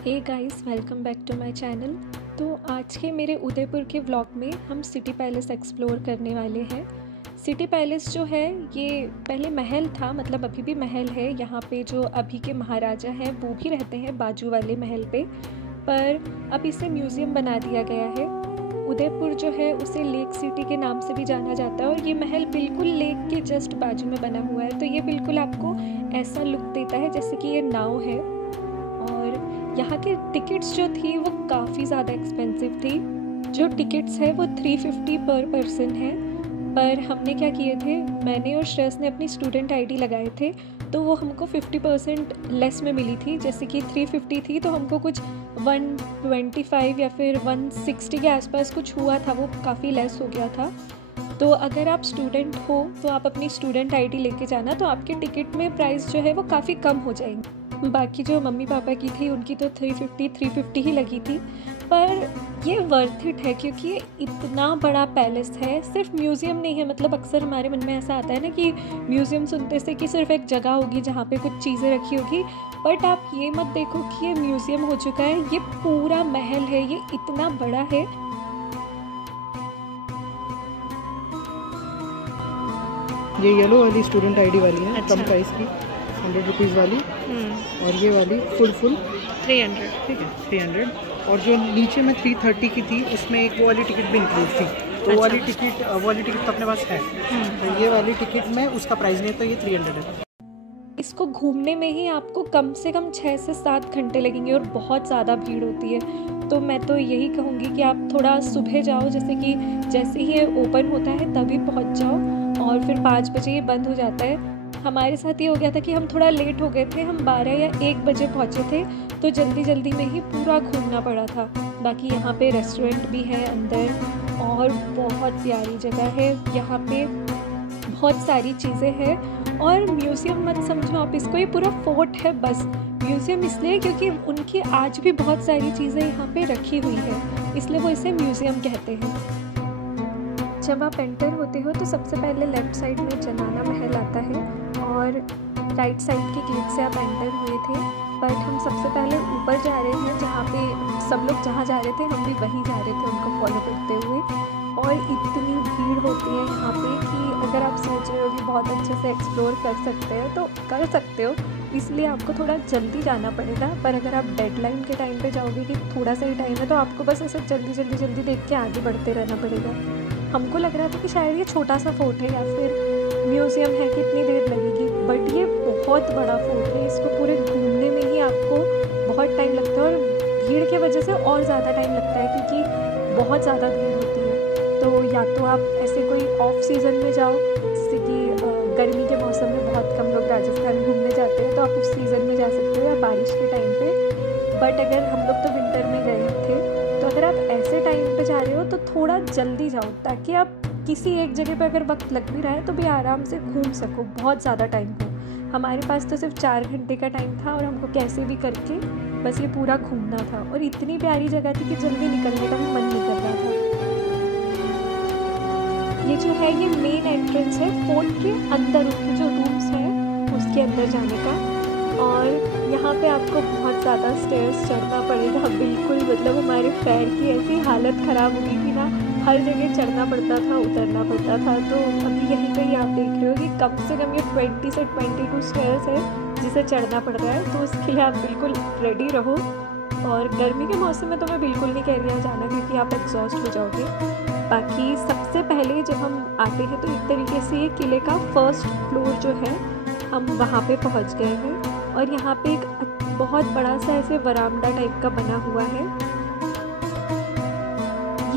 Hey guys, welcome back to my channel. तो आज के मेरे उदयपुर के व्लॉग में हम सिटी पैलेस एक्सप्लोर करने वाले हैं। सिटी पैलेस जो है ये पहले महल था, मतलब अभी भी महल है। यहाँ पे जो अभी के महाराजा हैं वो भी रहते हैं बाजू वाले महल पे, पर अब इसे म्यूज़ियम बना दिया गया है। उदयपुर जो है उसे लेक सिटी के नाम से भी जाना जाता है और ये महल बिल्कुल लेक के जस्ट बाजू में बना हुआ है। तो ये बिल्कुल आपको ऐसा लुक देता है जैसे कि ये नाव है। और यहाँ के टिकट्स जो थी वो काफ़ी ज़्यादा एक्सपेंसिव थी। जो टिकट्स है वो 350 पर पर्सन है। पर हमने क्या किए थे, मैंने और श्रेयस ने अपनी स्टूडेंट आईडी लगाए थे, तो वो हमको 50% लेस में मिली थी। जैसे कि 350 थी तो हमको कुछ 125 या फिर 160 के आसपास कुछ हुआ था, वो काफ़ी लेस हो गया था। तो अगर आप स्टूडेंट हो तो आप अपनी स्टूडेंट आईडी लेके जाना, तो आपके टिकट में प्राइस जो है वो काफ़ी कम हो जाएंगे। बाकी जो मम्मी पापा की थी उनकी तो 350 ही लगी थी। पर ये वर्थ इट है क्योंकि ये इतना बड़ा पैलेस है, सिर्फ म्यूज़ियम नहीं है। मतलब अक्सर हमारे मन में ऐसा आता है ना कि म्यूज़ियम सुनते से कि सिर्फ एक जगह होगी जहाँ पे कुछ चीज़ें रखी होगी, बट आप ये मत देखो कि ये म्यूज़ियम हो चुका है, ये पूरा महल है, ये इतना बड़ा है। ये येलो वाली स्टूडेंट आईडी वाली है, अच्छा। कम प्राइस की 100 रुपीज़ वाली, और ये वाली फुल 300। ठीक है 300। और जो नीचे में 330 की थी उसमें एक वो वाली टिकट भी इंक्लूड थी, तो वो वाली टिकट तो अपने पास है। तो ये वाली टिकट में उसका प्राइस नहीं है, तो ये 300 है। इसको घूमने में ही आपको कम से कम 6 से 7 घंटे लगेंगे और बहुत ज़्यादा भीड़ होती है। तो मैं तो यही कहूँगी कि आप थोड़ा सुबह जाओ, जैसे ही ये ओपन होता है तभी पहुँच जाओ, और फिर 5 बजे ये बंद हो जाता है। हमारे साथ ये हो गया था कि हम थोड़ा लेट हो गए थे, हम 12 या 1 बजे पहुँचे थे, तो जल्दी में ही पूरा घूमना पड़ा था। बाकी यहाँ पे रेस्टोरेंट भी है अंदर और बहुत प्यारी जगह है। यहाँ पे बहुत सारी चीज़ें हैं, और म्यूज़ियम मत समझो आप इसको, ये पूरा फोर्ट है बस। म्यूज़ियम इसलिए क्योंकि उनकी आज भी बहुत सारी चीज़ें यहाँ पे रखी हुई है, इसलिए वो इसे म्यूज़ियम कहते हैं। जब आप एंटर होते हो तो सबसे पहले लेफ़्ट साइड में जनाना महल आता है, और राइट साइड के गेट से आप एंटर हुए थे। बट हम सबसे पहले ऊपर जा रहे हैं, जहाँ पे सब लोग जहाँ जा रहे थे हम भी वहीं जा रहे थे उनको फॉलो करते हुए। और इतनी भीड़ होती है यहाँ पे कि अगर आप सोच रहे हो कि बहुत अच्छे से एक्सप्लोर कर सकते हो तो कर सकते हो, इसलिए आपको थोड़ा जल्दी जाना पड़ेगा। पर अगर आप डेडलाइन के टाइम पे जाओगे कि थोड़ा सा ही टाइम है, तो आपको बस ऐसे जल्दी देख के आगे बढ़ते रहना पड़ेगा। हमको लग रहा था कि शायद ये छोटा सा फोर्ट है या फिर म्यूज़ियम है, कितनी देर लगेगी, बट ये बहुत बड़ा फोर्ट है। इसको पूरे घूमने में ही आपको बहुत टाइम लगता है, और भीड़ की वजह से और ज़्यादा टाइम लगता है क्योंकि बहुत ज़्यादा भीड़ होती है। तो या तो आप ऐसे कोई ऑफ सीज़न में जाओ, जैसे कि गर्मी के मौसम में बहुत कम लोग राजस्थान घूमने जाते हैं, तो आप उस सीज़न में जा सकते हो, या बारिश के टाइम पे। बट अगर हम लोग तो विंटर में गए थे, तो अगर आप ऐसे टाइम पे जा रहे हो तो थोड़ा जल्दी जाओ, ताकि आप किसी एक जगह पे अगर वक्त लग भी रहा है तो भी आराम से घूम सको, बहुत ज़्यादा टाइम हो। हमारे पास तो सिर्फ 4 घंटे का टाइम था और हमको कैसे भी करके बस ये पूरा घूमना था, और इतनी प्यारी जगह थी कि जल्दी निकलने का भी मन नहीं कर रहा था। ये जो है ये मेन एंट्रेंस है फोर्ट के अंदर, उनके जो रूम्स हैं उसके अंदर जाने का। और यहाँ पे आपको बहुत ज़्यादा स्टेयर्स चढ़ना पड़ेगा, बिल्कुल मतलब हमारे पैर की ऐसी हालत ख़राब हो गई थी ना, हर जगह चढ़ना पड़ता था, उतरना पड़ता था। तो अभी यहीं कहीं आप देख रहे हो कि कम से कम ये 20 से 22 स्टेयर्स है जिसे चढ़ना पड़ रहा है, तो उसके लिए आप बिल्कुल रेडी रहो। और गर्मी के मौसम में तो मैं बिल्कुल नहीं कह रही जाना, क्योंकि आप एग्जॉस्ट हो जाओगे। बाकी सबसे पहले जब हम आते हैं तो एक तरीके से ये किले का फर्स्ट फ्लोर जो है हम वहाँ पे पहुँच गए हैं, और यहाँ पे एक बहुत बड़ा सा ऐसे वरामदा टाइप का बना हुआ है।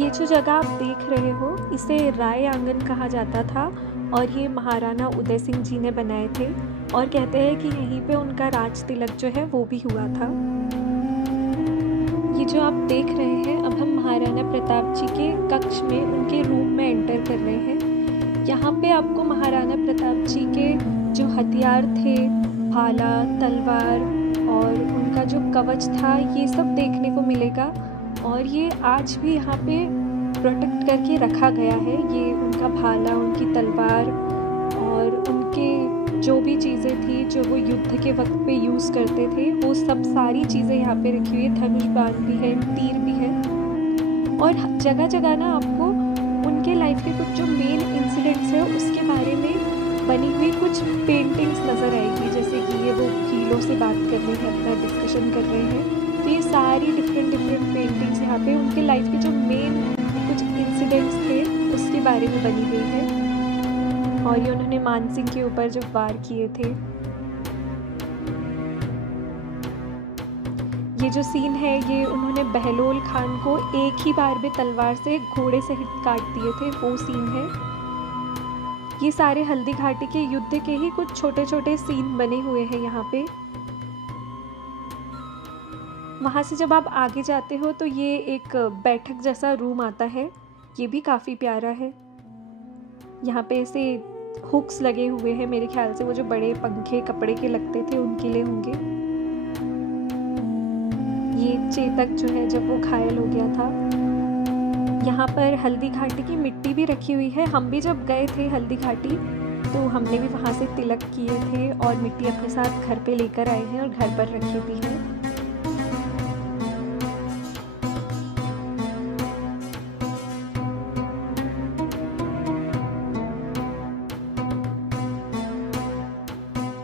ये जो जगह आप देख रहे हो इसे राय आंगन कहा जाता था, और ये महाराणा उदय सिंह जी ने बनाए थे, और कहते हैं कि यहीं पे उनका राज तिलक जो है वो भी हुआ था। ये जो आप देख रहे हैं, अब हम महाराणा प्रताप जी के कक्ष में उनके रूम में एंटर कर रहे हैं। यहाँ पे आपको महाराणा प्रताप जी के जो हथियार थे, भाला, तलवार और उनका जो कवच था, ये सब देखने को मिलेगा। और ये आज भी यहाँ पे प्रोटेक्ट करके रखा गया है, ये उनका भाला, उनकी तलवार और उनके जो भी चीज़ें थी जो वो युद्ध के वक्त पे यूज़ करते थे, वो सब सारी चीज़ें यहाँ पे रखी हुई है। धनुष बाण भी है, तीर भी है, और जगह जगह ना आपको उनके लाइफ के कुछ जो मेन इंसिडेंट्स है उसके बारे में बनी हुई कुछ पेंटिंग्स नज़र आएगी। जैसे कि ये वो हीरो से बात कर रहे हैं, अपना डिस्कशन कर रहे हैं, तो ये सारी डिफरेंट पेंटिंग्स यहाँ पे उनके लाइफ के जो मेन कुछ इंसिडेंट्स थे उसके बारे में बनी गई है। और ये उन्होंने मानसिंह के ऊपर जो वार किए थे। ये जो सीन है ये उन्होंने बहलोल खान को एक ही बार में तलवार से घोड़े सहित काट दिए थे, वो सीन है। ये सारे हल्दी घाटी के युद्ध के ही कुछ छोटे छोटे सीन बने हुए हैं यहाँ पे। वहाँ से जब आप आगे जाते हो तो ये एक बैठक जैसा रूम आता है, ये भी काफ़ी प्यारा है। यहाँ पे ऐसे हुक्स लगे हुए हैं, मेरे ख्याल से वो जो बड़े पंखे कपड़े के लगते थे उनके लिए होंगे। ये चेतक जो है जब वो घायल हो गया था। यहाँ पर हल्दी घाटी की मिट्टी भी रखी हुई है। हम भी जब गए थे हल्दी घाटी तो हमने भी वहाँ से तिलक किए थे और मिट्टी अपने साथ घर पे लेकर आए हैं और घर पर रखी भी है।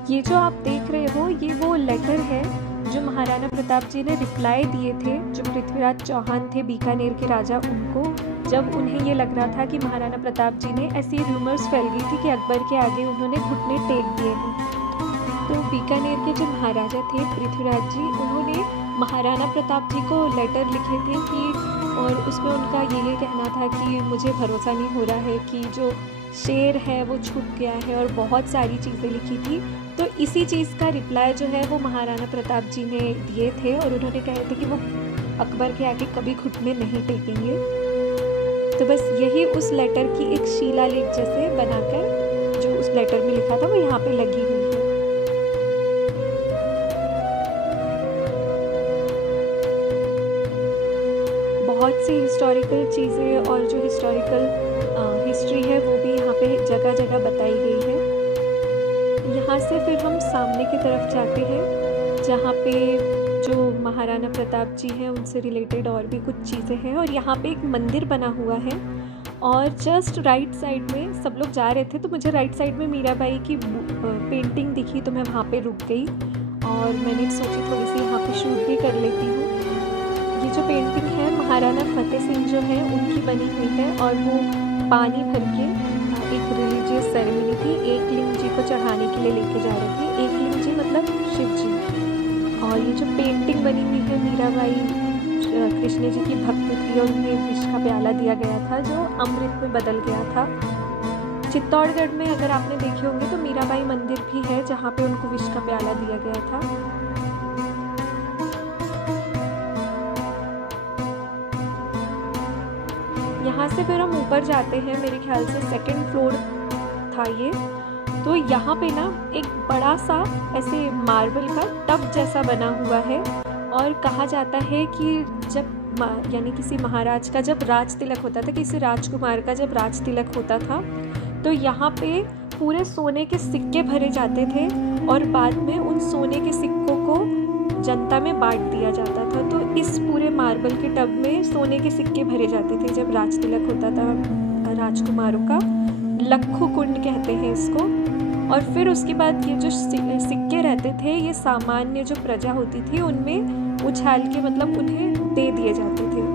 ये जो आप देख रहे हो ये वो लेटर है जो महाराणा प्रताप जी ने रिप्लाई दिए थे जो पृथ्वीराज चौहान थे, बीकानेर के राजा, उनको, जब उन्हें ये लग रहा था कि महाराणा प्रताप जी ने, ऐसी रूमर्स फैल गई थी कि अकबर के आगे उन्होंने घुटने टेक दिए हैं। तो बीकानेर के जो महाराजा थे पृथ्वीराज जी, उन्होंने महाराणा प्रताप जी को लेटर लिखे थे कि, और उसमें उनका ये कहना था कि मुझे भरोसा नहीं हो रहा है कि जो शेर है वो छुप गया है, और बहुत सारी चीज़ें लिखी थी। तो इसी चीज़ का रिप्लाई जो है वो महाराणा प्रताप जी ने दिए थे और उन्होंने कहे थे कि वो अकबर के आगे कभी घुटने नहीं टेकेंगे। तो बस यही उस लेटर की एक शिलालेख जैसे बनाकर जो उस लेटर में लिखा था वो यहाँ पे लगी हुई है। बहुत सी हिस्टोरिकल चीज़ें और जो हिस्टोरिकल हिस्ट्री है वो भी यहाँ पे जगह जगह बताई गई है। यहाँ से फिर हम सामने की तरफ जाते हैं जहाँ पे जो महाराणा प्रताप जी हैं उनसे रिलेटेड और भी कुछ चीज़ें हैं, और यहाँ पे एक मंदिर बना हुआ है। और जस्ट राइट साइड में सब लोग जा रहे थे तो मुझे राइट साइड में मीराबाई की पेंटिंग दिखी, तो मैं वहाँ पे रुक गई और मैंने सोची थोड़ी सी यहाँ पे शूट भी कर लेती हूँ। ये जो पेंटिंग है महाराणा फतेह सिंह जो है उनकी बनी हुई है, और वो पानी भर के एक रिलीजियस सेरेमनी थी, एक लिंग जी को चढ़ाने के लिए लेके जा रहे थे। एक लिंग जी मतलब शिव जी। और ये जो पेंटिंग बनी हुई है मीराबाई कृष्ण जी की भक्त थी और उन्हें विष का प्याला दिया गया था जो अमृत में बदल गया था। चित्तौड़गढ़ में अगर आपने देखे होंगे तो मीराबाई मंदिर भी है जहाँ पे उनको विष का प्याला दिया गया था। यहाँ से फिर हम ऊपर जाते हैं, मेरे ख्याल से सेकंड फ्लोर था ये। तो यहाँ पे ना एक बड़ा सा ऐसे मार्बल का टब जैसा बना हुआ है, और कहा जाता है कि जब यानी किसी महाराज का जब राज तिलक होता था, किसी राजकुमार का जब राज तिलक होता था तो यहाँ पे पूरे सोने के सिक्के भरे जाते थे और बाद में उन सोने के सिक्कों को जनता में बांट दिया जाता था। तो इस पूरे मार्बल के टब में सोने के सिक्के भरे जाते थे जब राज तिलक होता था राजकुमारों का। लक्खू कुंड कहते हैं इसको। और फिर उसके बाद ये जो सिक्के रहते थे ये सामान्य जो प्रजा होती थी उनमें उछाल के मतलब उन्हें दे दिए जाते थे।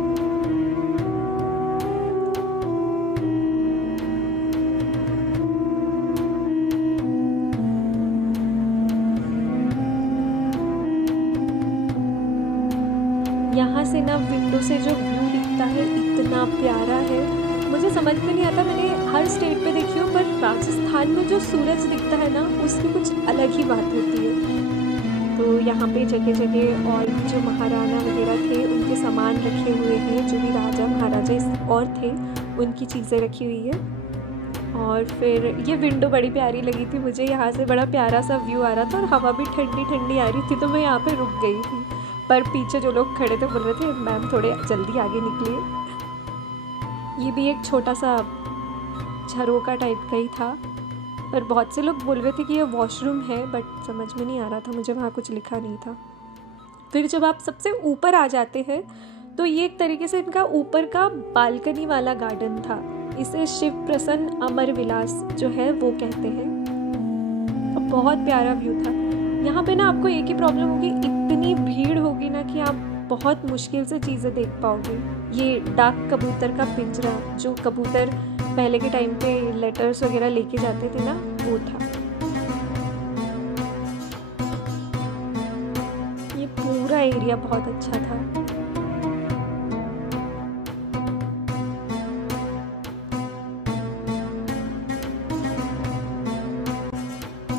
यहाँ से ना विंडो से जो व्यू दिखता है इतना प्यारा है, मुझे समझ में नहीं आता। मैंने हर स्टेट पे देखी हो पर राजस्थान में जो सूरज दिखता है ना उसकी कुछ अलग ही बात होती है। तो यहाँ पे जगह जगह और भी जो महाराणा वगैरह थे उनके सामान रखे हुए हैं, जो भी राजा महाराजा और थे उनकी चीज़ें रखी हुई है। और फिर ये विंडो बड़ी प्यारी लगी थी मुझे, यहाँ से बड़ा प्यारा सा व्यू आ रहा था और हवा भी ठंडी ठंडी आ रही थी, तो मैं यहाँ पे रुक गई थी। पर पीछे जो लोग खड़े थे बोल रहे थे मैम थोड़े जल्दी आगे निकलिए। ये भी एक छोटा सा झरोका टाइप का ही था, पर बहुत से लोग बोल रहे थे कि ये वॉशरूम है, बट समझ में नहीं आ रहा था, मुझे वहाँ कुछ लिखा नहीं था। फिर जब आप सबसे ऊपर आ जाते हैं तो ये एक तरीके से इनका ऊपर का बालकनी वाला गार्डन था। इसे शिव प्रसन्न अमर विलास जो है वो कहते हैं। और बहुत प्यारा व्यू था। यहाँ पे ना आपको एक ही प्रॉब्लम होगी, इतनी भीड़ होगी ना कि आप बहुत मुश्किल से चीज़ें देख पाओगे। ये डाक कबूतर का पिंजरा, जो कबूतर पहले के टाइम पे लेटर्स वगैरह लेके जाते थे ना, वो था। ये पूरा एरिया बहुत अच्छा था।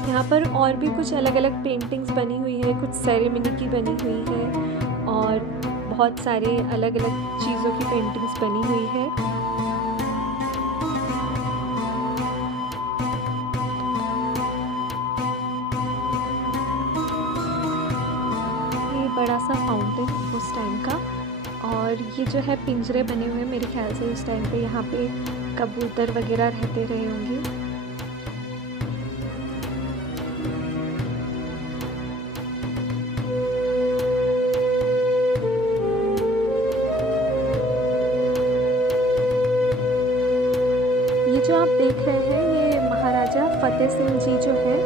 यहाँ पर और भी कुछ अलग अलग पेंटिंग्स बनी हुई है, कुछ सेरेमनी की बनी हुई है और बहुत सारे अलग अलग चीज़ों की पेंटिंग्स बनी हुई है। ये बड़ा सा फाउंटेन उस टाइम का, और ये जो है पिंजरे बने हुए हैं, मेरे ख्याल से उस टाइम पे यहाँ पे कबूतर वगैरह रहते रहे होंगे। जो आप देख रहे हैं ये महाराजा फतेह सिंह जी जो है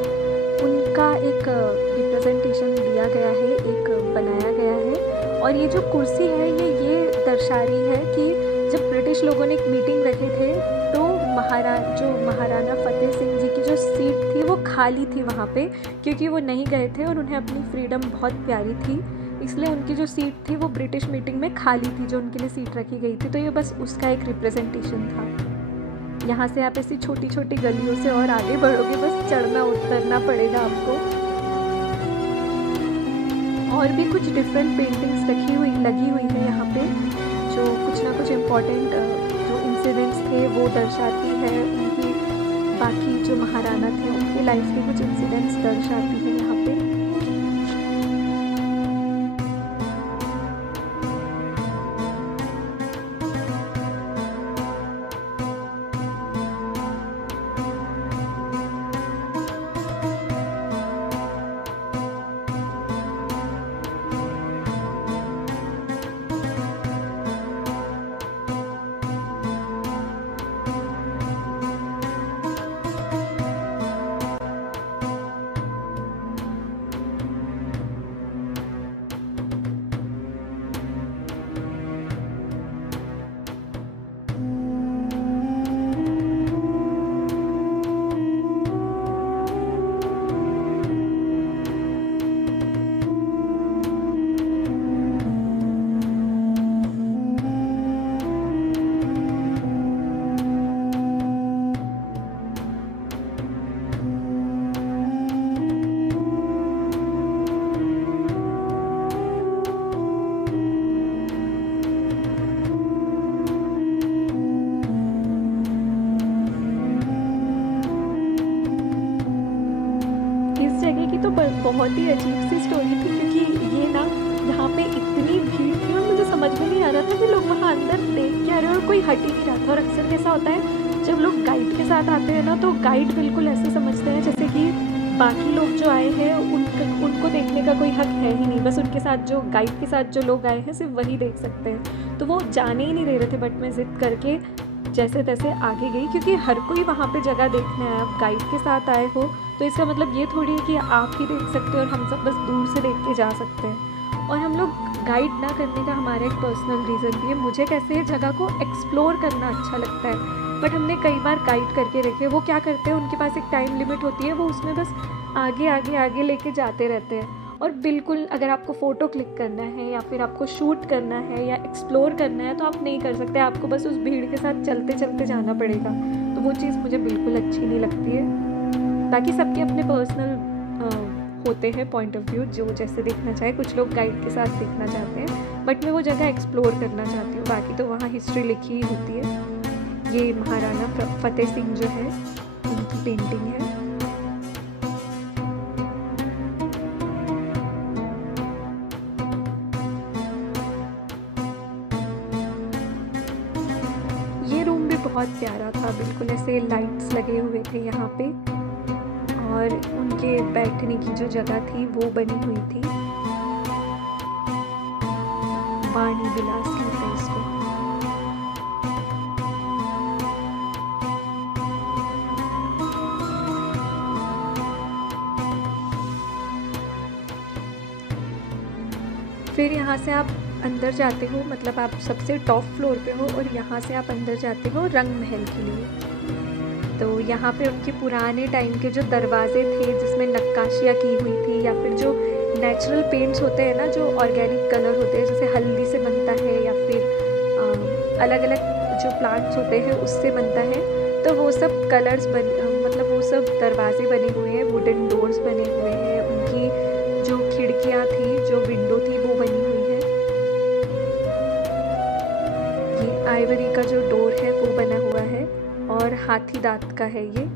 उनका एक रिप्रेजेंटेशन दिया गया है, एक बनाया गया है। और ये जो कुर्सी है ये दर्शा रही है कि जब ब्रिटिश लोगों ने एक मीटिंग रखे थे तो महाराणा फतेह सिंह जी की जो सीट थी वो खाली थी वहाँ पे, क्योंकि वो नहीं गए थे और उन्हें अपनी फ्रीडम बहुत प्यारी थी, इसलिए उनकी जो सीट थी वो ब्रिटिश मीटिंग में खाली थी, जो उनके लिए सीट रखी गई थी। तो ये बस उसका एक रिप्रेजेंटेशन था। यहाँ से आप ऐसी छोटी छोटी गलियों से और आगे बढ़ोगे, बस चढ़ना उतरना पड़ेगा आपको। और भी कुछ डिफरेंट पेंटिंग्स लगी हुई है यहाँ पे, जो कुछ ना कुछ इम्पोर्टेंट जो इंसिडेंट्स थे वो दर्शाती है। उनकी बाकी जो महाराणा थे उनकी लाइफ के कुछ इंसिडेंट्स दर्शाती है यहाँ पे। बहुत ही अजीब सी स्टोरी थी, क्योंकि ये ना यहाँ पे इतनी भीड़ थी और मुझे समझ में नहीं आ रहा था कि लोग वहाँ अंदर देख के आ रहे हैं और कोई हट ही नहीं रहा था। और अक्सर कैसा होता है जब लोग गाइड के साथ आते हैं ना, तो गाइड बिल्कुल ऐसे समझते हैं जैसे कि बाकी लोग जो आए हैं उनको देखने का कोई हक है ही नहीं, बस उनके साथ जो गाइड के साथ जो लोग आए हैं सिर्फ वही देख सकते हैं। तो वो जाने ही नहीं दे रहे थे, बट मैं ज़िद करके जैसे तैसे आगे गई, क्योंकि हर कोई वहाँ पे जगह देखने आया। आप गाइड के साथ आए हो तो इसका मतलब ये थोड़ी है कि आप ही देख सकते हो और हम सब बस दूर से देख के जा सकते हैं। और हम लोग गाइड ना करने का हमारा एक पर्सनल रीज़न भी है, मुझे कैसे जगह को एक्सप्लोर करना अच्छा लगता है। बट हमने कई बार गाइड करके रखे, वो क्या करते हैं, उनके पास एक टाइम लिमिट होती है, वो उसमें बस आगे आगे आगे लेके जाते रहते हैं। और बिल्कुल अगर आपको फ़ोटो क्लिक करना है या फिर आपको शूट करना है या एक्सप्लोर करना है तो आप नहीं कर सकते, आपको बस उस भीड़ के साथ चलते चलते जाना पड़ेगा। तो वो चीज़ मुझे बिल्कुल अच्छी नहीं लगती है। बाकी सबके अपने पर्सनल होते हैं पॉइंट ऑफ व्यू, जो जैसे देखना चाहे। कुछ लोग गाइड के साथ देखना चाहते हैं, बट मैं वो जगह एक्सप्लोर करना चाहती हूँ। बाकी तो वहाँ हिस्ट्री लिखी ही होती है। ये महाराणा फतेह सिंह जो है उनकी पेंटिंग है। ये रूम भी बहुत प्यारा था, बिल्कुल ऐसे लाइट्स लगे हुए थे यहाँ पे। और उनके बैठने की जो जगह थी वो बनी हुई थी। वाणी विलास कहते हैं इसको। फिर यहाँ से आप अंदर जाते हो, मतलब आप सबसे टॉप फ्लोर पे हो और यहाँ से आप अंदर जाते हो रंग महल के लिए। तो यहाँ पे उनके पुराने टाइम के जो दरवाजे थे जिसमें नक्काशियाँ की हुई थी, या फिर जो नेचुरल पेंट्स होते हैं ना, जो ऑर्गेनिक कलर होते हैं, जैसे हल्दी से बनता है या फिर अलग अलग जो प्लांट्स होते हैं उससे बनता है, तो वो सब कलर्स मतलब वो सब दरवाजे बने हुए हैं, वुडन डोर्स बने हुए हैं, उनकी जो खिड़कियाँ थी, जो विंडो थी वो बनी हुई है। ये आइवरी का जो डोर है वो बना हुआ है और हाथी दांत का है ये।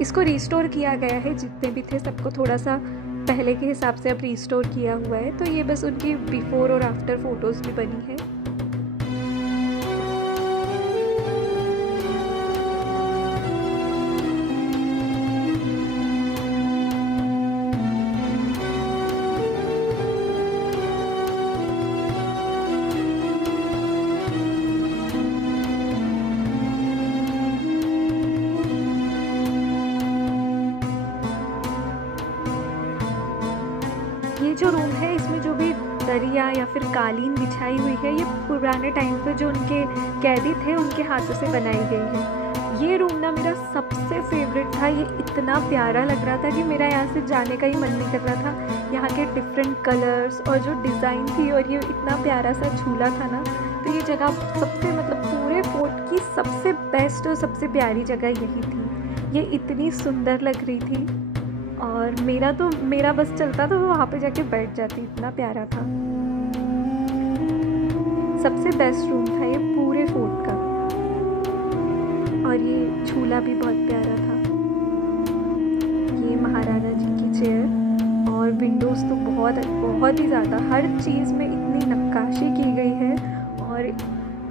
इसको रिस्टोर किया गया है, जितने भी थे सबको थोड़ा सा पहले के हिसाब से अब रिस्टोर किया हुआ है। तो ये बस उनकी बिफोर और आफ्टर फोटोज भी बनी है। ये जो रूम है इसमें जो भी दरिया या फिर कालीन बिछाई हुई है, ये पुराने टाइम पे जो उनके कैदी थे उनके हाथों से बनाई गई है। ये रूम ना मेरा सबसे फेवरेट था। ये इतना प्यारा लग रहा था कि मेरा यहाँ से जाने का ही मन नहीं कर रहा था। यहाँ के डिफरेंट कलर्स और जो डिज़ाइन थी और ये इतना प्यारा सा झूला था ना, तो ये जगह सबसे मतलब पूरे फोर्ट की सबसे बेस्ट और सबसे प्यारी जगह यही थी। ये इतनी सुंदर लग रही थी और मेरा बस चलता तो वहाँ पे जाके बैठ जाती, इतना प्यारा था। सबसे बेस्ट रूम था ये पूरे फोर्ट का। और ये झूला भी बहुत प्यारा था। ये महाराणा जी की चेयर और विंडोज़ तो बहुत ही ज़्यादा, हर चीज़ में इतनी नक्काशी की गई है। और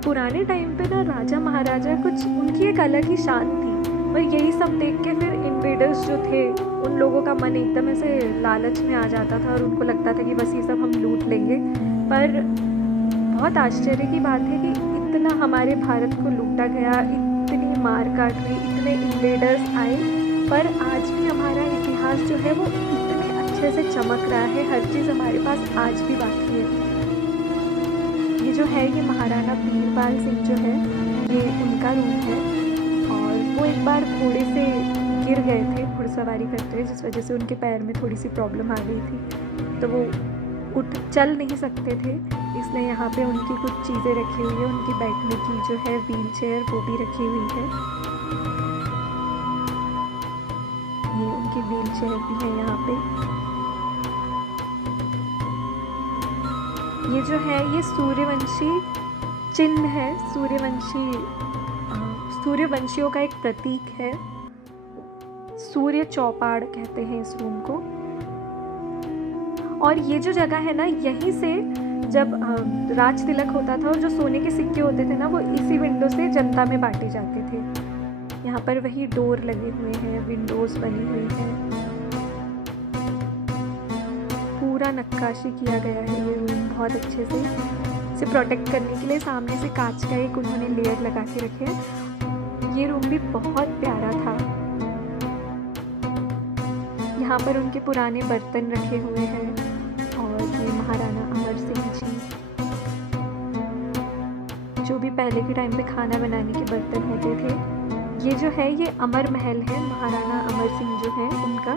पुराने टाइम पे ना राजा महाराजा कुछ उनकी एक अलग ही शान थी, और यही सब देख के फिर इन्वेडर्स जो थे उन लोगों का मन एकदम ऐसे लालच में आ जाता था और उनको लगता था कि बस ये सब हम लूट लेंगे। पर बहुत आश्चर्य की बात है कि इतना हमारे भारत को लूटा गया, इतनी मार काट हुई, इतने इन्वेडर्स आए, पर आज भी हमारा इतिहास जो है वो इतने अच्छे से चमक रहा है। हर चीज़ हमारे पास आज भी बाकी है। ये जो है ये महाराणा बीरबल सिंह जो है ये उनका रूम है। और वो एक बार घोड़े से गिर गए थे घुड़सवारी करते हुए, जिस वजह से उनके पैर में थोड़ी सी प्रॉब्लम आ गई थी, तो वो चल नहीं सकते थे। इसलिए यहाँ पे उनकी कुछ चीज़ें रखी हुई है। उनकी बैठने की जो है व्हील चेयर वो भी रखी हुई है। ये उनकी व्हील चेयर भी है यहाँ पे। ये जो है ये सूर्यवंशी चिन्ह है। सूर्यवंशियों का एक प्रतीक है। सूर्य चौपाड़ कहते हैं इस रूम को। और ये जो जगह है ना, यहीं से जब राज तिलक होता था और जो सोने के सिक्के होते थे ना, वो इसी विंडो से जनता में बांटे जाते थे। यहाँ पर वही डोर लगे हुए हैं, विंडोज बनी हुई हैं, पूरा नक्काशी किया गया है ये रूम बहुत अच्छे से। इसे प्रोटेक्ट करने के लिए सामने से कांच का एक उन्होंने लेयर लगा के रखे हैं। ये रूम भी बहुत प्यारा था। यहाँ पर उनके पुराने बर्तन रखे हुए हैं। और ये महाराणा अमर सिंह जी, जो भी पहले के टाइम पे खाना बनाने के बर्तन होते थे। ये जो है ये अमर महल है, महाराणा अमर सिंह जो है उनका।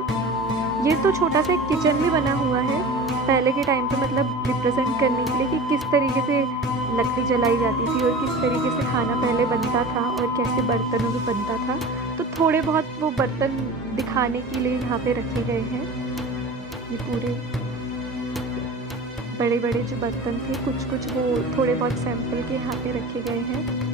ये तो छोटा सा एक किचन भी बना हुआ है पहले के टाइम पे, मतलब रिप्रेजेंट करने के लिए कि किस तरीके से लकड़ी जलाई जाती थी और किस तरीके से खाना पहले बनता था और कैसे बर्तनों में बनता था। तो थोड़े बहुत वो बर्तन दिखाने के लिए यहाँ पे रखे गए हैं। ये पूरे बड़े बड़े जो बर्तन थे, कुछ वो थोड़े बहुत सैंपल के यहाँ पे रखे गए हैं।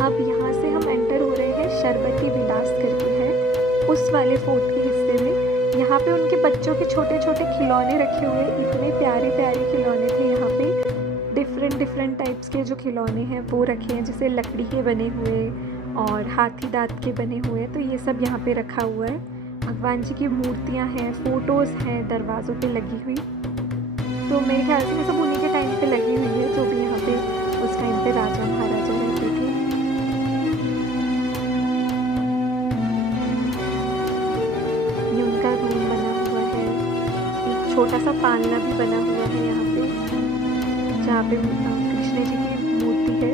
अब यहाँ से हम एंटर हो रहे हैं शरबती विलास करके है। उस वाले फोर्ट के हिस्से में यहाँ पे उनके बच्चों के छोटे छोटे खिलौने रखे हुए, इतने प्यारे प्यारे खिलौने थे यहाँ पे। डिफरेंट टाइप्स के जो खिलौने हैं वो रखे हैं, जैसे लकड़ी के बने हुए और हाथी दांत के बने हुए, तो ये सब यहाँ पे रखा हुआ है। भगवान जी की मूर्तियाँ हैं, फ़ोटोज़ हैं दरवाज़ों पे लगी हुई। तो मेरे ख्याल से ये सब उन्हीं के टाइम पे लगी हुई है, जो भी यहाँ पे उस टाइम पे राजा महाराजा रहते थे। ये उनका रूम बना हुआ है। एक छोटा सा पालना भी बना हुआ है यहाँ पे, जहाँ पे कृष्ण जी की मूर्ति है।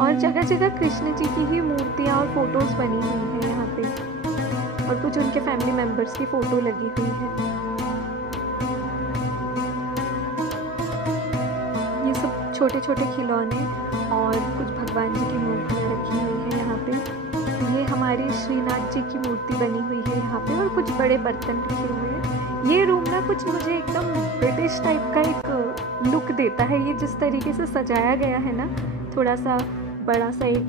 और जगह जगह कृष्ण जी की ही मूर्तियाँ और फोटोज़ बनी हुई हैं यहाँ पे, और कुछ उनके फैमिली मेम्बर्स की फ़ोटो लगी हुई है। ये सब छोटे छोटे खिलौने और कुछ भगवान जी की मूर्तियाँ रखी हुई है यहाँ पे। ये हमारी श्रीनाथ जी की मूर्ति बनी हुई है यहाँ पे, और कुछ बड़े बर्तन रखे हुए हैं। ये रूम ना कुछ मुझे एकदम ब्रिटिश टाइप का एक लुक देता है। ये जिस तरीके से सजाया गया है ना, थोड़ा सा बड़ा सा एक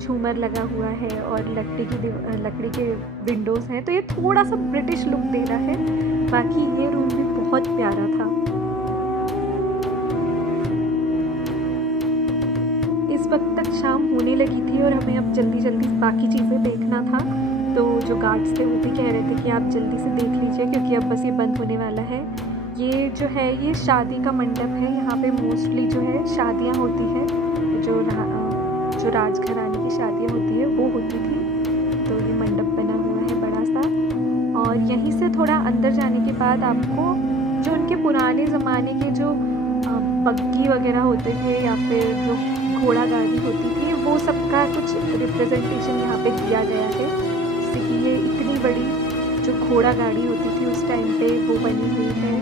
झूमर लगा हुआ है और लकड़ी के विंडोज़ हैं, तो ये थोड़ा सा ब्रिटिश लुक दे रहा है। बाकी ये रूम भी बहुत प्यारा था। इस वक्त तक शाम होने लगी थी और हमें अब जल्दी जल्दी बाकी चीज़ें देखना था, तो जो गार्ड्स थे वो भी कह रहे थे कि आप जल्दी से देख लीजिए, क्योंकि अब बस ये बंद होने वाला है। ये जो है ये शादी का मंडप है। यहाँ पे मोस्टली जो है शादियाँ होती है, जो राजघराने की शादियाँ होती है वो होती थी। तो ये मंडप बना हुआ है बड़ा सा, और यहीं से थोड़ा अंदर जाने के बाद आपको जो उनके पुराने ज़माने के जो बग्गी वगैरह होते थे या फिर जो घोड़ा गाड़ी होती थी, वो सबका कुछ रिप्रेजेंटेशन यहाँ पे दिया गया है। जैसे कि ये इतनी बड़ी जो घोड़ा गाड़ी होती थी उस टाइम पे वो बनी हुई है,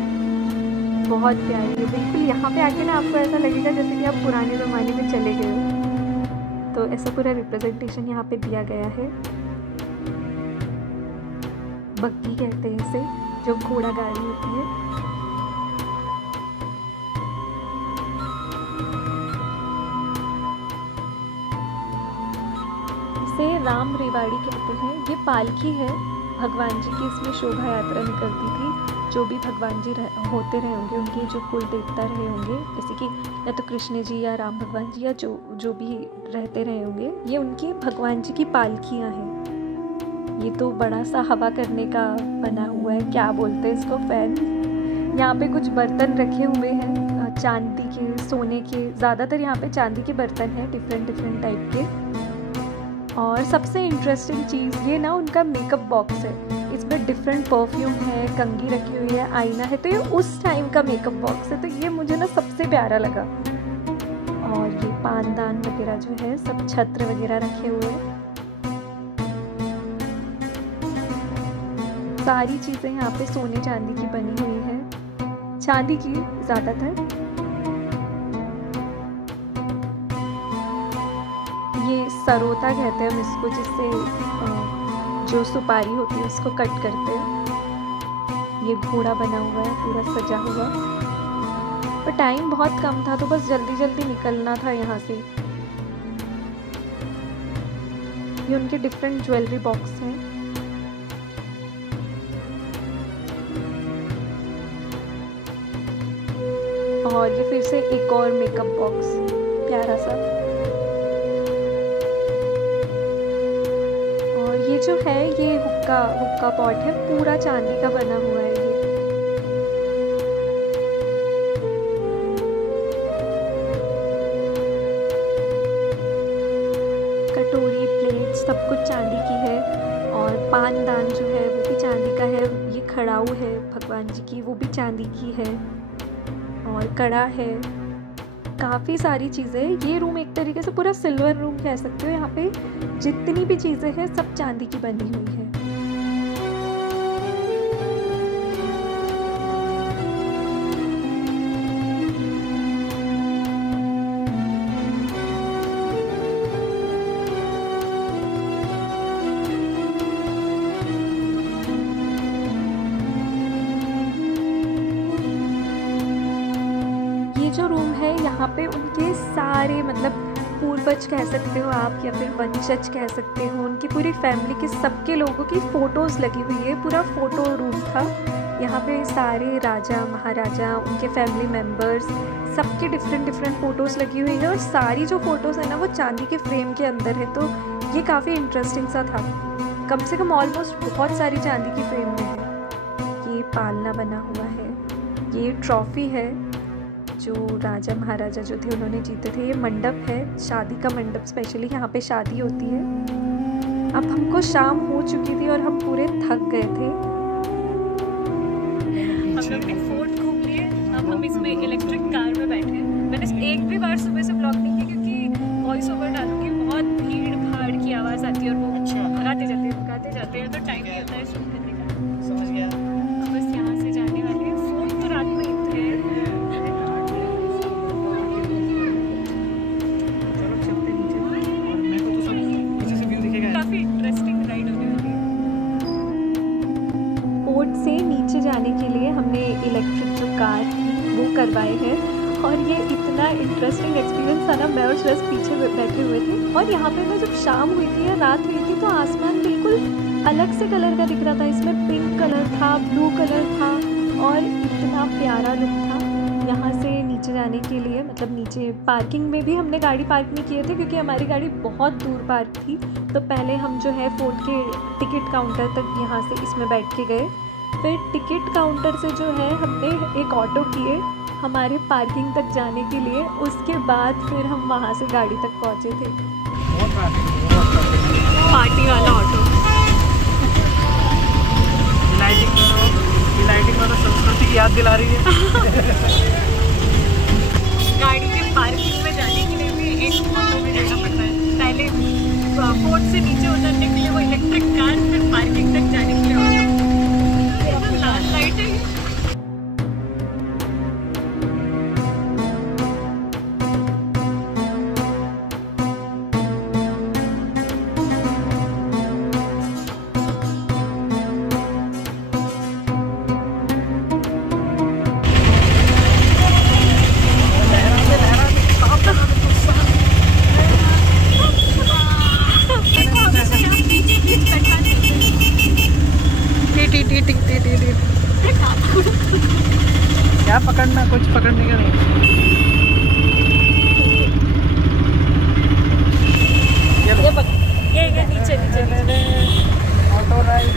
बहुत प्यारी है। बिल्कुल यहाँ पे आके ना आपको ऐसा लगेगा जैसे कि आप पुराने ज़माने में चले गए हो। तो ऐसा पूरा रिप्रेजेंटेशन यहाँ पे दिया गया है। बग्गी कहते हैं इसे, जो घोड़ा गाड़ी होती है। इसे राम रेवाड़ी कहते हैं। ये पालकी है भगवान जी की, इसमें शोभा यात्रा निकलती थी। जो भी भगवान जी होते रहे होंगे, उनके जो कुल देवता रहे होंगे, जैसे कि या तो कृष्ण जी या राम भगवान जी या जो भी रहते रहे होंगे, ये उनकी भगवान जी की पालकियाँ हैं। ये तो बड़ा सा हवा करने का बना हुआ है, क्या बोलते हैं इसको, फैन। यहाँ पे कुछ बर्तन रखे हुए हैं चांदी के, सोने के, ज़्यादातर यहाँ पे चांदी के बर्तन हैं, डिफरेंट टाइप के। और सबसे इंटरेस्टिंग चीज़ ये ना उनका मेकअप बॉक्स है। इसमें डिफरेंट परफ्यूम है, कंघी रखी हुई है, आईना है। तो ये उस टाइम का मेकअप बॉक्स है, तो ये मुझे ना सबसे प्यारा लगा। और ये पानदान वगैरह जो है, सब छत्र वगैरह रखे हुए हैं। सारी चीज़ें यहाँ पे सोने चांदी की बनी हुई है, चांदी की ज़्यादातर। ये सरोता कहते हैं हम इसको, जिससे जो सुपारी होती है उसको कट करते हैं। ये घोड़ा बना हुआ है पूरा सजा हुआ, पर टाइम बहुत कम था तो बस जल्दी जल्दी निकलना था यहाँ से। ये उनके डिफरेंट ज्वेलरी बॉक्स हैं। और ये फिर से एक और मेकअप बॉक्स प्यारा सा। ये जो है ये हुक्का पॉट है, पूरा चांदी का बना हुआ है ये। कटोरी, प्लेट सब कुछ चांदी की है। और पानदान जो है वो भी चांदी का है। ये खड़ाऊ है भगवान जी की, वो भी चांदी की है। और कड़ा है, काफ़ी सारी चीज़ें। ये रूम एक तरीके से पूरा सिल्वर रूम कह सकते हो। यहाँ पे जितनी भी चीज़ें हैं सब चांदी की बनी हुई है। जो रूम है यहाँ पे उनके सारे मतलब पूर्वज कह सकते हो आप या फिर वंशज कह सकते हो, उनकी पूरी फैमिली के सबके लोगों की फ़ोटोज़ लगी हुई है। पूरा फ़ोटो रूम था। यहाँ पे सारे राजा महाराजा, उनके फैमिली मेम्बर्स, सबके डिफरेंट फ़ोटोज़ लगी हुई है और सारी जो फ़ोटोज़ है ना वो चांदी के फ्रेम के अंदर है। तो ये काफ़ी इंटरेस्टिंग सा था। कम से कम ऑलमोस्ट बहुत सारी चांदी की फ्रेम में है। ये पालना बना हुआ है, ये ट्रॉफ़ी है जो राजा महाराजा जो थे उन्होंने जीते थे। ये मंडप है, शादी का मंडप, स्पेशली यहाँ पे शादी होती है। अब हमको शाम हो चुकी थी और हम पूरे थक गए थे। हम लोग ने फोर्ट घूम लिए। अब हम इसमें इलेक्ट्रिक कार में बैठे। मैंने एक भी बार सुबह से ब्लॉग नहीं किया क्योंकि वॉइस ओवर डालूंगी, बहुत भीड़ भाड़ की आवाज़ आती है और वो भगाते जाते हैं तो टाइम नहीं होता है शूट करने का। समझ गया। अब बस यहाँ से जाने वाले हैं। फोर्ट तो रात में ही थे। काफ़ी इंटरेस्टिंग राइड होने वाली है। फोर्ट से नीचे जाने के लिए हमने इलेक्ट्रिक जो कार वो करवाए हैं और ये इतना इंटरेस्टिंग एक्सपीरियंस था ना। मैं और श्रेष्ठ पीछे बैठे हुए थे और यहाँ पे ना जब शाम हुई थी या रात हुई थी तो आसमान बिल्कुल अलग से कलर का दिख रहा था। इसमें पिंक कलर था, ब्लू कलर था और इतना प्यारा लुक था। यहाँ से नीचे जाने के लिए, मतलब नीचे पार्किंग में भी हमने गाड़ी पार्क नहीं किए थे क्योंकि हमारी गाड़ी बहुत दूर पार्क थी। तो पहले हम जो है फोर्ट के टिकट काउंटर तक यहाँ से इसमें बैठ के गए। फिर टिकट काउंटर से जो है हमने एक ऑटो किए हमारे पार्किंग तक जाने के लिए। उसके बाद फिर हम वहाँ से गाड़ी तक पहुँचे थे। पार्टी वाला ऑटो। लाइटिंग वाला संस्कृति की याद दिला रही है। गाड़ी के पार्किंग में जाने के लिए भी एक ऑटो में जाना पड़ता है। पहले फोर्ट से नीचे उतरने के लिए वो इलेक्ट्रिक कार, फिर पार्किंग तक जाने के लिए ऑटो। लाल लाइट है। क्या पकड़ना, कुछ पकड़ने का नहीं। ये नीचे ऑटो राइड